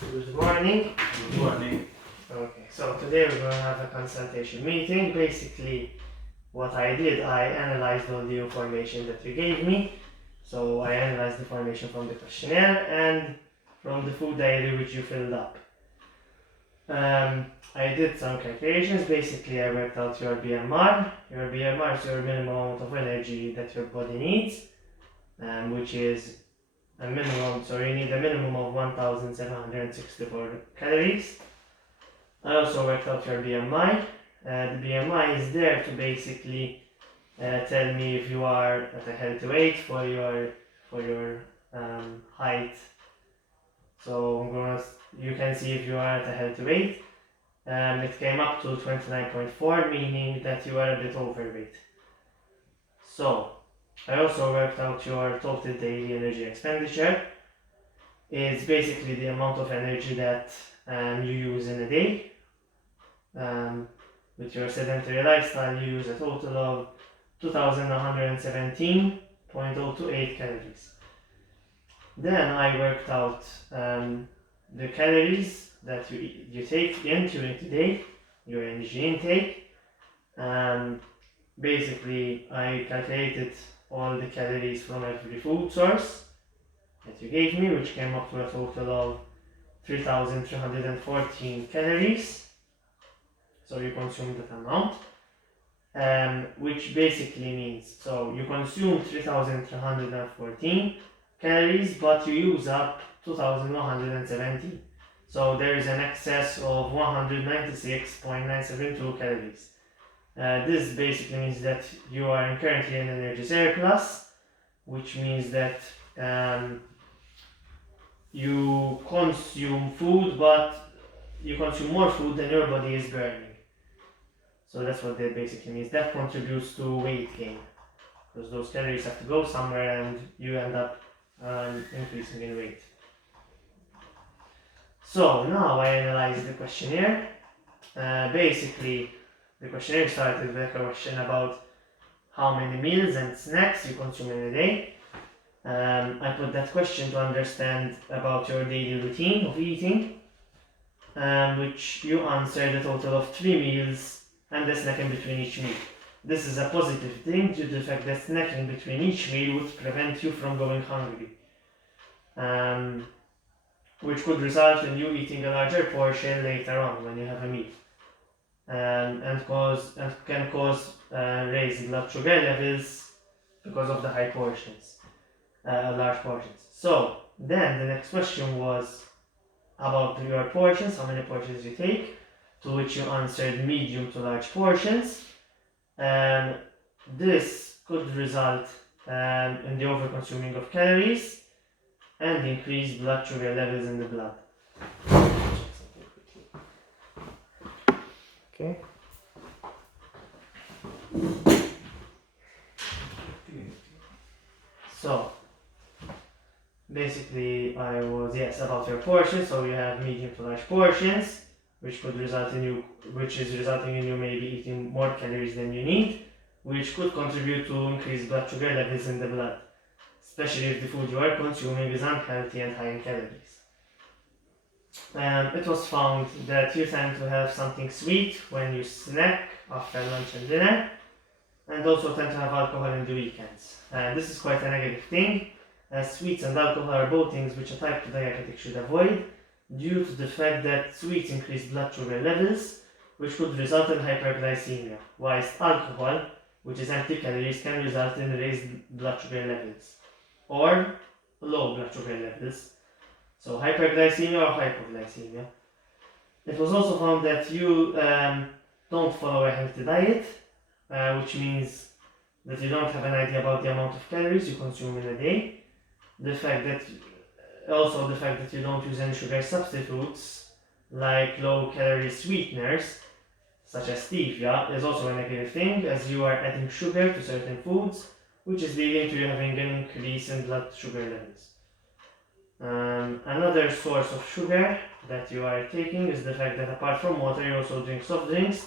Good morning. Good morning. Okay, so today we're going to have a consultation meeting. Basically, what I did, I analyzed all the information that you gave me. So I analyzed the information from the questionnaire and from the food diary which you filled up. I did some calculations. Basically, I worked out your BMR. Your BMR is your minimum amount of energy that your body needs, which is a minimum. So you need a minimum of 1,764 calories. I also worked out your BMI. The BMI is there to basically tell me if you are at a healthy weight for your height. So you can see if you are at a healthy weight. It came up to 29.4, meaning that you are a bit overweight. So I also worked out your total daily energy expenditure. It's basically the amount of energy that you use in a day. With your sedentary lifestyle, you use a total of 2,117.028 calories. Then I worked out the calories that you take in during the day, your energy intake. Basically, I calculated all the calories from every food source that you gave me, which came up to a total of 3,314 calories. So you consume that amount. Which basically means, so you consume 3,314 calories, but you use up 2,170. So there is an excess of 196.972 calories. This basically means that you are currently in energy surplus, which means that you consume food, but you consume more food than your body is burning. So that's what that basically means. That contributes to weight gain, because those calories have to go somewhere and you end up increasing in weight. So now I analyzed the questionnaire. Basically, the questionnaire started with a question about how many meals and snacks you consume in a day. I put that question to understand about your daily routine of eating, which you answered a total of 3 meals and a snack in between each meal. This is a positive thing due to the fact that snacking between each meal would prevent you from going hungry, which could result in you eating a larger portion later on when you have a meal, and can cause raised blood sugar levels because of the high portions, large portions. So then the next question was about your portions, how many portions you take, to which you answered medium to large portions. This could result in the overconsuming of calories and increased blood sugar levels in the blood. Okay. So basically about your portions. So you have medium to large portions, which is resulting in you maybe eating more calories than you need, which could contribute to increased blood sugar levels in the blood, especially if the food you are consuming is unhealthy and high in calories. It was found that you tend to have something sweet when you snack after lunch and dinner, and also tend to have alcohol in the weekends. This is quite a negative thing, as sweets and alcohol are both things which a type 2 diabetic should avoid, due to the fact that sweets increase blood sugar levels, which could result in hyperglycemia, whilst alcohol, which is empty calories, can result in raised blood sugar levels or low blood sugar levels, so hyperglycemia or hypoglycemia. It was also found that you don't follow a healthy diet, which means that you don't have an idea about the amount of calories you consume in a day. The fact that you don't use any sugar substitutes like low calorie sweeteners such as stevia is also a negative thing, as you are adding sugar to certain foods, which is leading to you having an increase in blood sugar levels. Another source of sugar that you are taking is the fact that apart from water you also drink soft drinks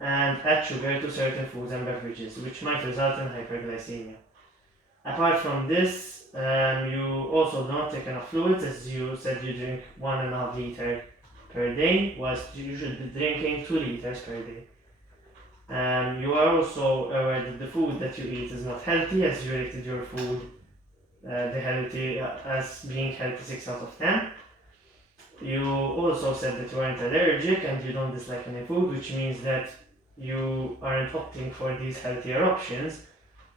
and add sugar to certain foods and beverages, which might result in hyperglycemia. Apart from this, you also don't take enough fluids, as you said you drink 1.5 liters per day, whilst you should be drinking 2 liters per day. You are also aware that the food that you eat is not healthy, as you rated your food, the healthy, as being healthy 6 out of 10. You also said that you aren't allergic and you don't dislike any food, which means that you aren't opting for these healthier options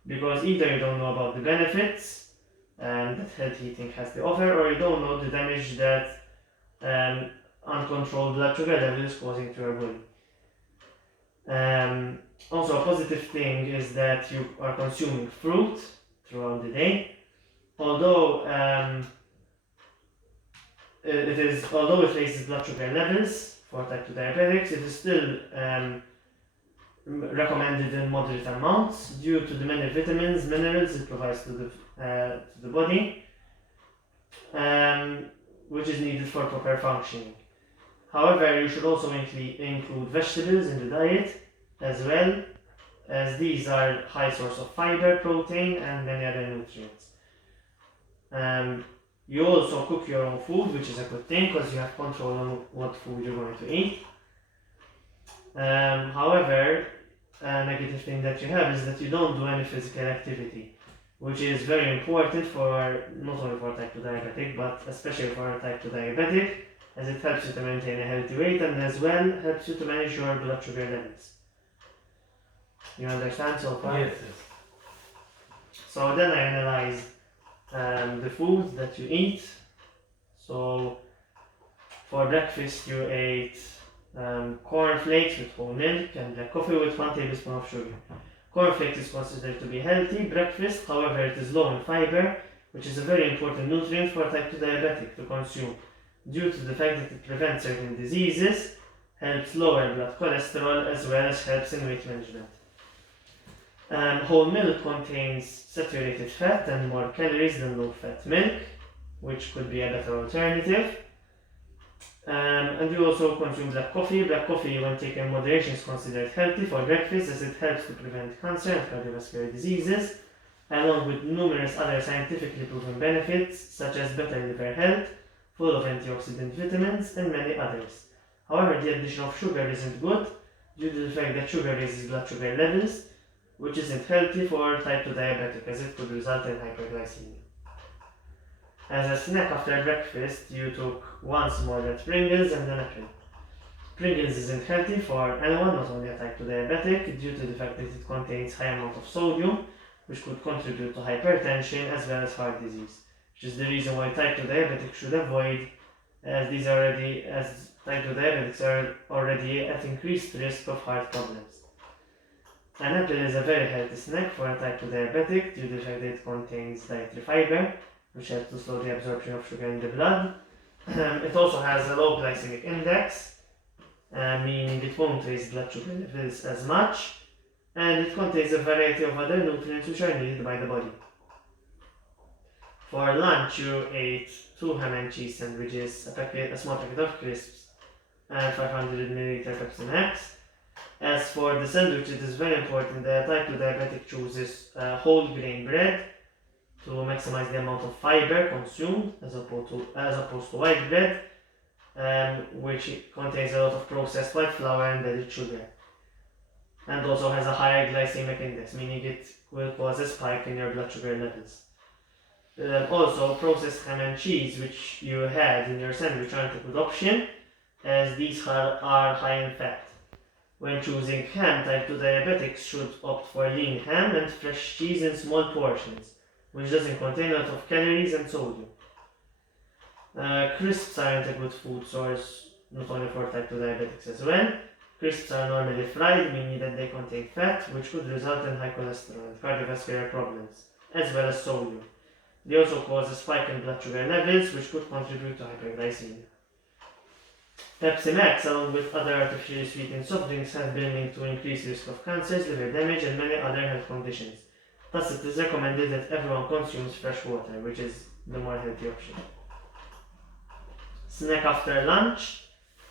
because either you don't know about the benefits that healthy eating has to offer, or you don't know the damage that uncontrolled blood sugar level is causing to your body. Also, a positive thing is that you are consuming fruit throughout the day, although it raises blood sugar levels for type 2 diabetics. It is still recommended in moderate amounts due to the many vitamins, minerals it provides to the body, which is needed for proper functioning. However, you should also include vegetables in the diet as well, as these are high source of fiber, protein, and many other nutrients. You also cook your own food, which is a good thing because you have control on what food you're going to eat. However, a negative thing that you have is that you don't do any physical activity, which is very important for not only for type 2 diabetic, but especially for a type 2 diabetic, as it helps you to maintain a healthy weight and as well helps you to manage your blood sugar levels. You understand so far? Yes. So then I analyzed the foods that you eat. So for breakfast you ate cornflakes with whole milk and black coffee with 1 tablespoon of sugar. Cornflakes is considered to be healthy breakfast, however it is low in fiber, which is a very important nutrient for type 2 diabetic to consume, due to the fact that it prevents certain diseases, helps lower blood cholesterol, as well as helps in weight management. Whole milk contains saturated fat and more calories than low-fat milk, which could be a better alternative. And you also consume black coffee. Black coffee, when taken in moderation, is considered healthy for breakfast, as it helps to prevent cancer and cardiovascular diseases, along with numerous other scientifically proven benefits, such as better liver health, full of antioxidant vitamins, and many others. However, the addition of sugar isn't good, due to the fact that sugar raises blood sugar levels, which isn't healthy for type 2 diabetic, as it could result in hyperglycemia. As a snack after breakfast, you took 1 small red Pringles and an apple. Pringles isn't healthy for anyone, not only a type 2 diabetic, due to the fact that it contains high amount of sodium, which could contribute to hypertension as well as heart disease, which is the reason why type 2 diabetics should avoid, as type 2 diabetics are already at increased risk of heart problems. An apple is a very healthy snack for a type 2 diabetic due to the fact that it contains dietary fiber, which helps to slow the absorption of sugar in the blood. It also has a low glycemic index, meaning it won't raise blood sugar levels as much, and it contains a variety of other nutrients which are needed by the body. For lunch, you ate 2 ham and cheese sandwiches, a small packet of crisps, and 500 ml Pepsi Max. As for the sandwich, it is very important that type 2 diabetic chooses whole grain bread to maximize the amount of fiber consumed as opposed to white bread, which contains a lot of processed white flour and added sugar, and also has a higher glycemic index, meaning it will cause a spike in your blood sugar levels. Also, processed ham and cheese, which you had in your sandwich, aren't a good option, as these are high in fat. When choosing ham, type 2 diabetics should opt for lean ham and fresh cheese in small portions, which doesn't contain a lot of calories and sodium. Crisps aren't a good food source, not only for type 2 diabetics as well. Crisps are normally fried, meaning that they contain fat, which could result in high cholesterol and cardiovascular problems, as well as sodium. They also cause a spike in blood sugar levels, which could contribute to hyperglycemia. Pepsi Max, along with other artificially sweetened soft drinks, have been linked to increased risk of cancers, liver damage, and many other health conditions. Thus, it is recommended that everyone consumes fresh water, which is the more healthy option. Snack after lunch,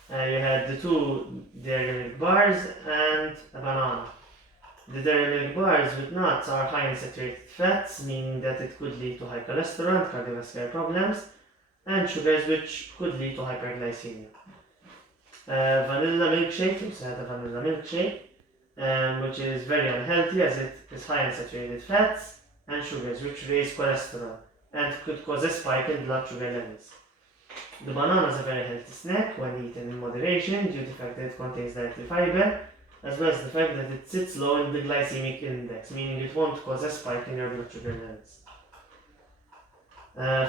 you had the 2 dairy milk bars and a banana. The dairy milk bars with nuts are high in saturated fats, meaning that it could lead to high cholesterol and cardiovascular problems, and sugars, which could lead to hyperglycemia. Vanilla milkshake, we also had a vanilla milkshake, which is very unhealthy as it is high in saturated fats and sugars, which raise cholesterol and could cause a spike in blood sugar levels. The banana is a very healthy snack when eaten in moderation due to the fact that it contains dietary fiber, as well as the fact that it sits low in the glycemic index, meaning it won't cause a spike in your blood sugar levels.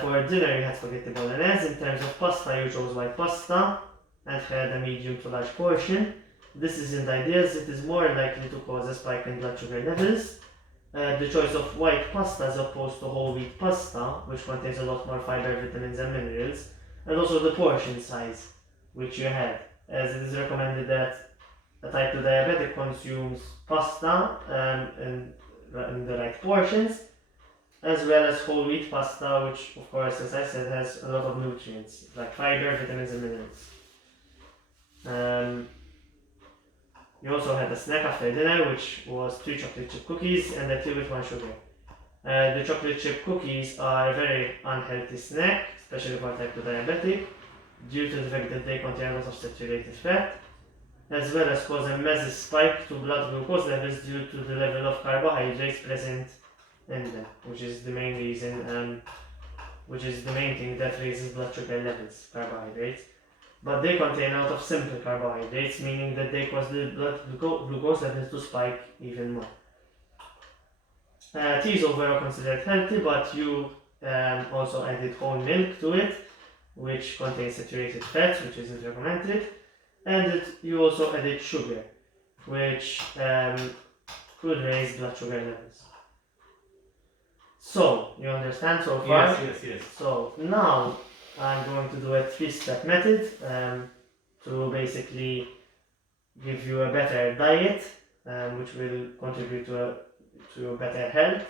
For dinner, you had spaghetti bolognese. In terms of pasta, you chose white pasta and had a medium to large portion. This isn't ideal, as it is more likely to cause a spike in blood sugar levels. The choice of white pasta as opposed to whole wheat pasta, which contains a lot more fiber, vitamins and minerals, and also the portion size which you had, as it is recommended that a type 2 diabetic consumes pasta in the right portions, as well as whole wheat pasta, which of course, as I said, has a lot of nutrients like fiber, vitamins and minerals. You also had a snack after dinner, which was 2 chocolate chip cookies and a tea with 1 sugar. The chocolate chip cookies are a very unhealthy snack, especially for type 2 diabetic, due to the fact that they contain a lot of saturated fat, as well as cause a massive spike to blood glucose levels due to the level of carbohydrates present in them, which is the main reason, which is the main thing that raises blood sugar levels, carbohydrates. But they contain a lot of simple carbohydrates, meaning that they cause the blood glucose levels to spike even more. Tea is overall considered healthy, but you also added whole milk to it, which contains saturated fats, which isn't recommended, and you also added sugar, which could raise blood sugar levels. So, you understand so far? Yes. So, now I'm going to do a 3-step method to basically give you a better diet, which will contribute to better health.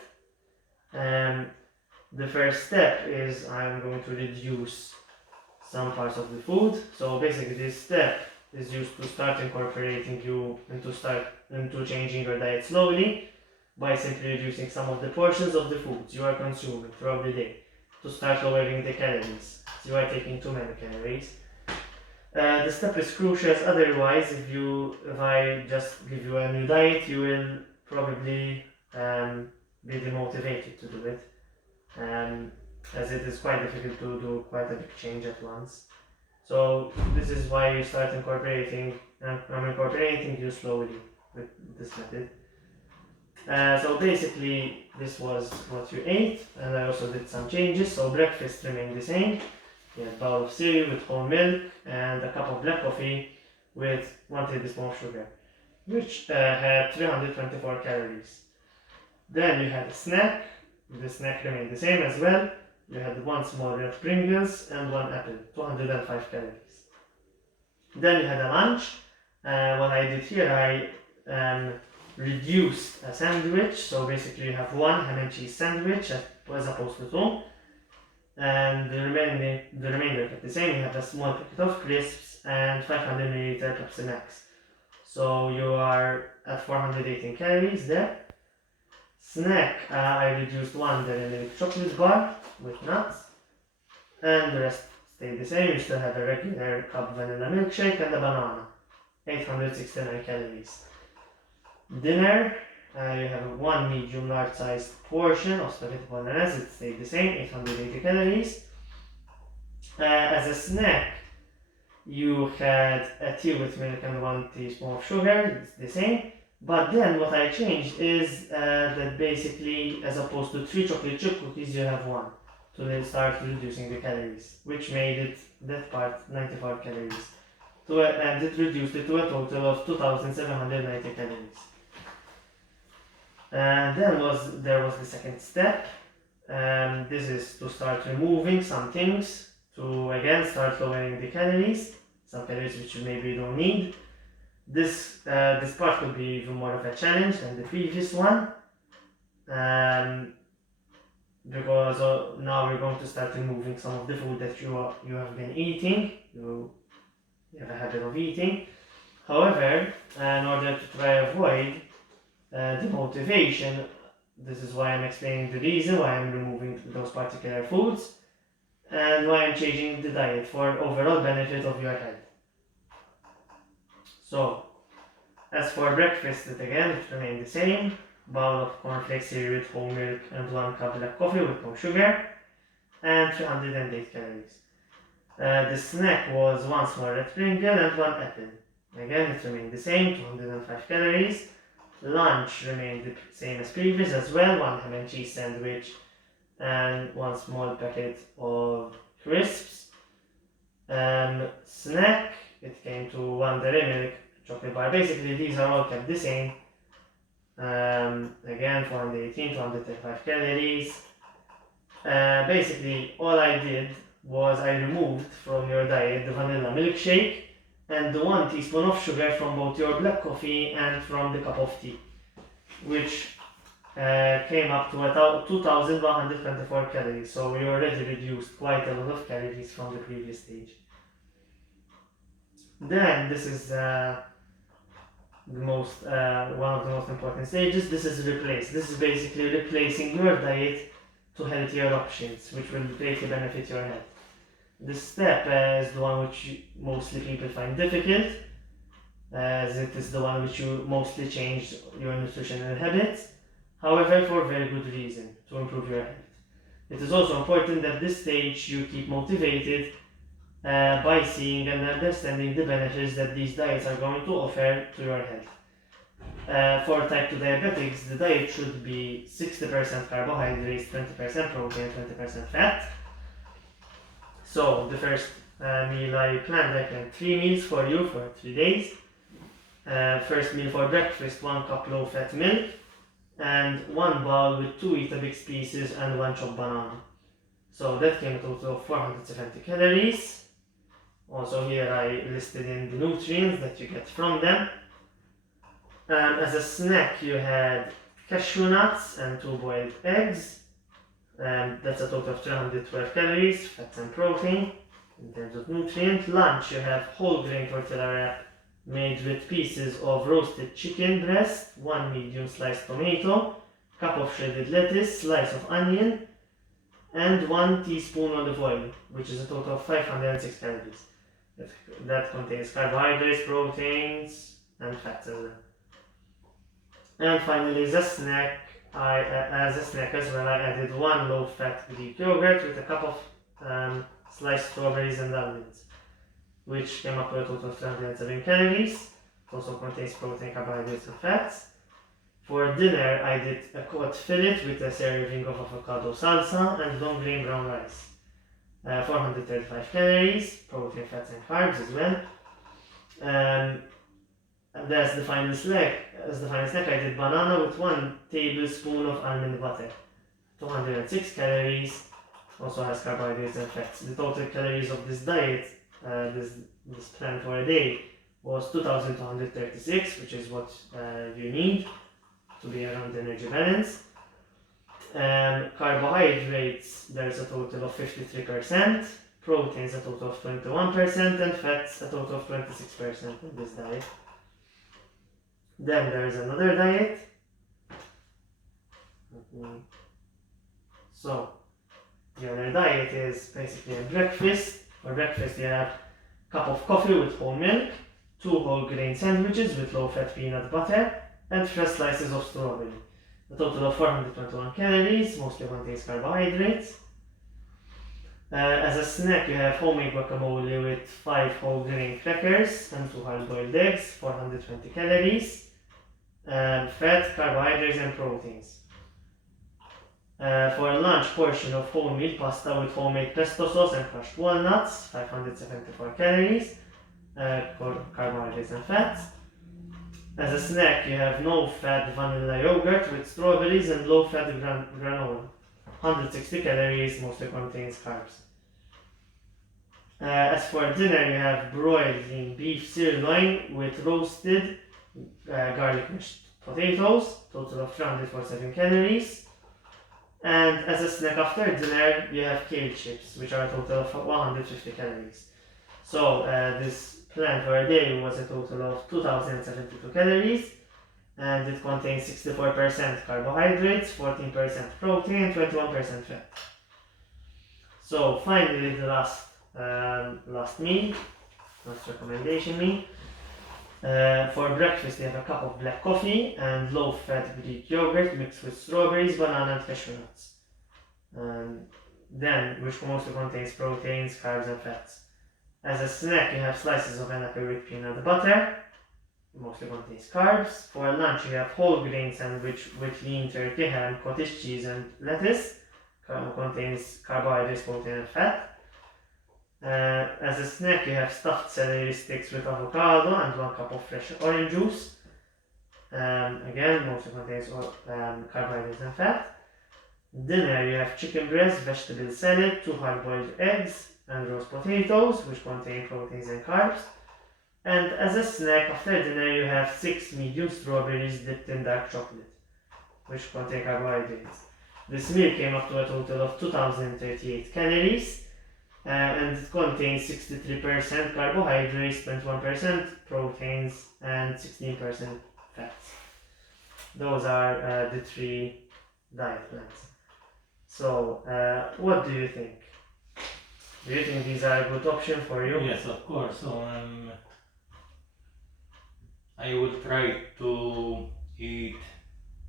The first step is I'm going to reduce some parts of the food. So basically this step is used to start incorporating you into changing your diet slowly by simply reducing some of the portions of the foods you are consuming throughout the day to start lowering the calories. So you are taking too many calories. The step is crucial, as otherwise if I just give you a new diet, you will probably be demotivated to do it, as it is quite difficult to do quite a big change at once. So this is why you start incorporating, I'm incorporating you slowly with this method. So basically this was what you ate, and I also did some changes. So breakfast remained the same. You had a bowl of cereal with whole milk and a cup of black coffee with 1 tablespoon of sugar, which had 324 calories. Then you had a snack. The snack remained the same as well. You had 1 small red Pringles and 1 apple, 205 calories. Then you had a lunch. What I did here, I reduced a sandwich. So basically you have 1 ham and cheese sandwich as opposed to 2. And the remainder kept the same. You have a small packet of crisps and 500 ml Pepsi Max. So you are at 418 calories there. Snack, I reduced 1 dairy milk chocolate bar with nuts, and the rest stayed the same. You still have a regular cup vanilla milkshake and a banana, 869 calories. Dinner, you have 1 medium large sized portion of spaghetti bolognese. It stayed the same, 880 calories. As a snack, you had a tea with milk and 1 teaspoon of sugar. It's the same. But then what I changed is that basically, as opposed to 3 chocolate chip cookies, you have 1 to then start reducing the calories, which made it, that part, 94 calories. And it reduced it to a total of 2,790 calories. And then there was the second step. This is to start removing some things to again start lowering the calories, some calories which you maybe don't need. This part could be even more of a challenge than the previous one, because now we're going to start removing some of the food that you have been eating, you have a habit of eating. However, in order to try avoid The motivation, this is why I'm explaining the reason why I'm removing those particular foods and why I'm changing the diet for overall benefit of your health. So, as for breakfast, it remained the same. Bowl of cornflakes cereal with whole milk and 1 cup black coffee with no sugar and 308 calories. The snack was 1 small red Pringle and 1 apple. Again, it remained the same, 205 calories. Lunch remained the same as previous as well, 1 ham and cheese sandwich and 1 small packet of crisps. Snack, it came to 1 dairy milk chocolate bar. Basically, these are all kept the same. Again, 418, 235 calories. Basically, all I did was I removed from your diet the vanilla milkshake and the 1 teaspoon of sugar from both your black coffee and from the cup of tea, which came up to about 2,124 calories. So we already reduced quite a lot of calories from the previous stage. Then this is one of the most important stages. This is replace. This is basically replacing your diet to healthier options, which will greatly benefit your health. This step is the one which mostly people find difficult, as it is the one which you mostly change your nutritional habits. However, for very good reason, to improve your health. It is also important that this stage you keep motivated by seeing and understanding the benefits that these diets are going to offer to your health. For type 2 diabetics, the diet should be 60% carbohydrates, 20% protein, 20% fat. So the first meal I planned 3 meals for you for 3 days. First meal for breakfast, 1 cup low-fat milk and 1 bowl with 2 Weetabix pieces and 1 chopped banana. So that came a total of 470 calories. Also here I listed in the nutrients that you get from them. As a snack you had cashew nuts and 2 boiled eggs. That's a total of 312 calories, fats and protein in terms of nutrient. Lunch you have whole grain tortilla wrap made with pieces of roasted chicken breast, 1 medium sliced tomato, cup of shredded lettuce, slice of onion, and 1 teaspoon olive oil, which is a total of 506 calories. That contains carbohydrates, proteins, and fats as well. And finally, as a snack as well, I added 1 low-fat Greek yogurt with a cup of sliced strawberries and almonds, which came up with a total of 307 calories. It also contains protein, carbohydrates, and fats. For dinner, I did a cod fillet with a serving of avocado salsa and long grain brown rice. 435 calories, protein, fats, and carbs as well. And as the final snack, I did banana with 1 tablespoon of almond butter. 206 calories, also has carbohydrates and fats. The total calories of this diet, this plan for a day, was 2,236, which is what you need to be around the energy balance. Carbohydrates, there's a total of 53%, proteins a total of 21%, and fats a total of 26% in this diet. Then there is another diet. So, the other diet is basically a breakfast. For breakfast you have a cup of coffee with whole milk, 2 whole grain sandwiches with low-fat peanut butter, and fresh slices of strawberry. A total of 421 calories, mostly contains carbohydrates. As a snack you have homemade guacamole with 5 whole grain crackers and 2 hard-boiled eggs, 420 calories, and fat, carbohydrates and proteins. For a lunch portion of wholemeal pasta with homemade pesto sauce and crushed walnuts, 574 calories, carbohydrates and fats. As a snack you have no-fat vanilla yogurt with strawberries and low-fat granola, 160 calories, mostly contains carbs. As for dinner you have broiled lean beef sirloin with roasted garlic mashed potatoes, total of 347 calories. And as a snack after dinner you have kale chips, which are a total of 150 calories. So this plan for a day was a total of 2,072 calories. and it contains 64% carbohydrates, 14% protein, 21% fat. So finally, the last meal, last recommendation meal. For breakfast, they have a cup of black coffee and low-fat Greek yogurt mixed with strawberries, banana, and cashew nuts. And then, which mostly contains proteins, carbs, and fats. As a snack, you have slices of an apple with peanut butter, mostly contains carbs. For lunch, you have whole grain sandwich with lean turkey, ham, cottage cheese, and lettuce. Contains carbohydrates, protein, and fat. As a snack, you have stuffed celery sticks with avocado and 1 cup of fresh orange juice. Again, mostly contains carbohydrates and fat. Dinner, you have chicken breast, vegetable salad, 2 hard-boiled eggs, and roast potatoes, which contain proteins and carbs. And as a snack, after dinner, you have 6 medium strawberries dipped in dark chocolate, which contain carbohydrates. This meal came up to a total of 2038 calories. And it contains 63% carbohydrates, 21% proteins, and 16% fats. Those are the 3 diet plans. So, what do you think? Do you think these are a good option for you? Yes, of course. So I will try to eat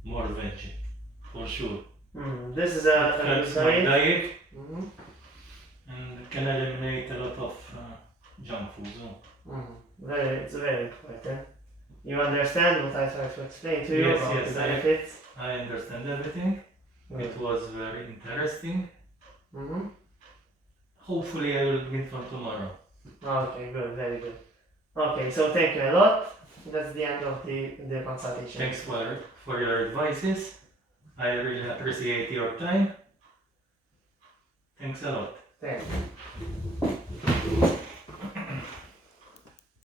more veggie, for sure. This is a It good helps my diet. diet Mm-hmm. and can eliminate a lot of junk food. So. It's very important. You understand what I tried to explain to you Yes, about yes, the benefits? I understand everything. It was very interesting. Mm-hmm. Hopefully I will begin from tomorrow. Okay, good, very good. Okay, so thank you a lot. That's the end of the consultation. Thanks for your advices. I really appreciate your time. Thanks a lot. Thank you.